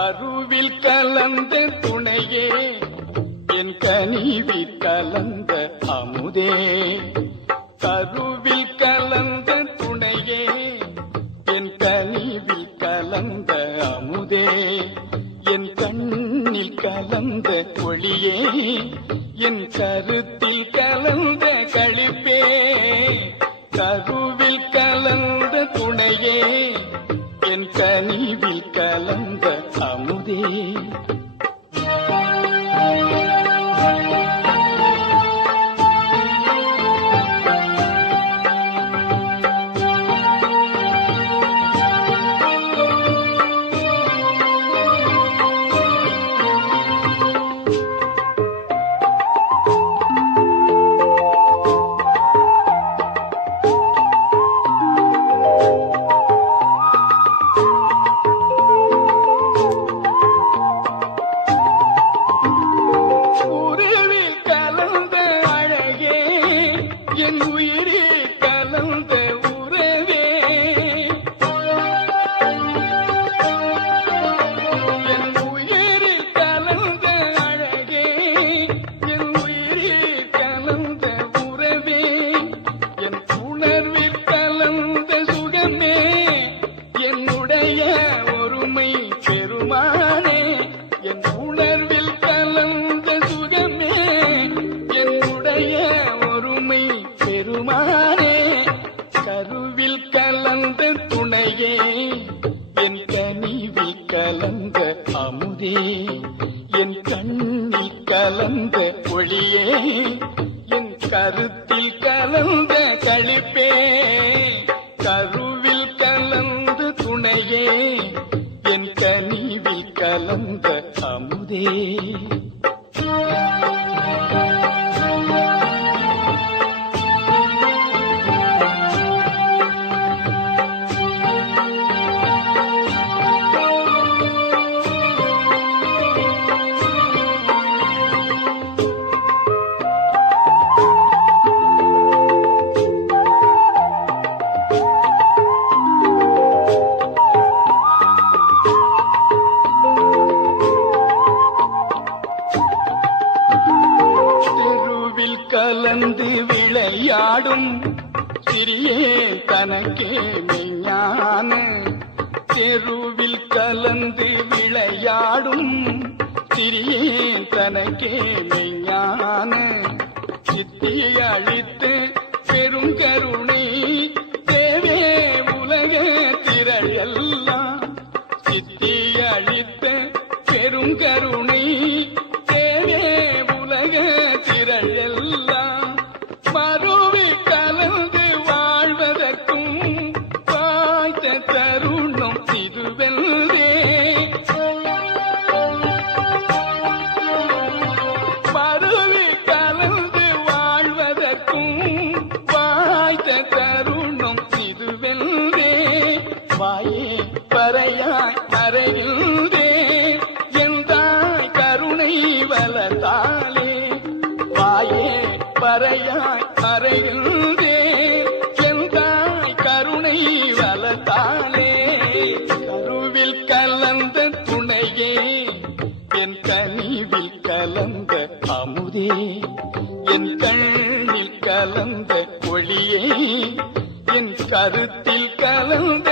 கருவில் கலந்த துணையே, என் கனிவில் கலந்த அமுதே. கருவில் கலந்த துணையே, என் கனிவில் கலந்த அமுதே. என் கண்ணில் கலந்த ஒளியே, என் கருத்தில் கலந்த களிப்பே. கருவில் கலந்த துணையே, என் கனிவில் கலந்த அமுதே. என் உயிரில் கலந்த உறவே, என் உயிரில் கலந்த அழகே, என் உயிரில் கலந்த உறவே. என் உணர்வில் கலந்த சுகமே, என்னுடைய ஒருமை பெருமானே. என் உணர்வில் கலந்த சுகமே, என்னுடைய ஒருமை பெருமானே. கருவில் கலந்த துணையே, என் கனிவில் கலந்த அமுதே. என் கண்ணில் கலந்த ஒளியே, என் கருத்தில் கலந்த களிப்பே. கருவில் கலந்த துணையே, என் கனிவில் கலந்த அமுதே. கலந்து விளையாடும் சிறியே தனக்கே மெய்ஞான. தெருவில் கலந்து விளையாடும் சிறியே தனக்கே மெய்ஞான. சித்தி அழித்து பெரும் கருணை தேவே உலக திரள் எல்லாம். சித்தி அழித்த பெரும் கருணை தேவே உலக திரள் எல்லாம். மறுவி கலந்து வாழ்வதற்கும் வாய்த்த தருணம் இதுவெல்லே. மறுவி கலந்து வாழ்வதற்கும் வாய்த்த தருணம் இதுவெல்லே. வாயே பறையாய் அறைகின்றே, எந்தாய் கருணை வளர்த்தாலே. வாயே பறையாய் அறைகின்றே, எந்தாய் கருணை வளர்த்தாலே. கருவில் கலந்த துணையே, என் கனிவில் கலந்த அமுதே. என் கண்ணில் கலந்த ஒளியே, என் கருத்தில் கலந்த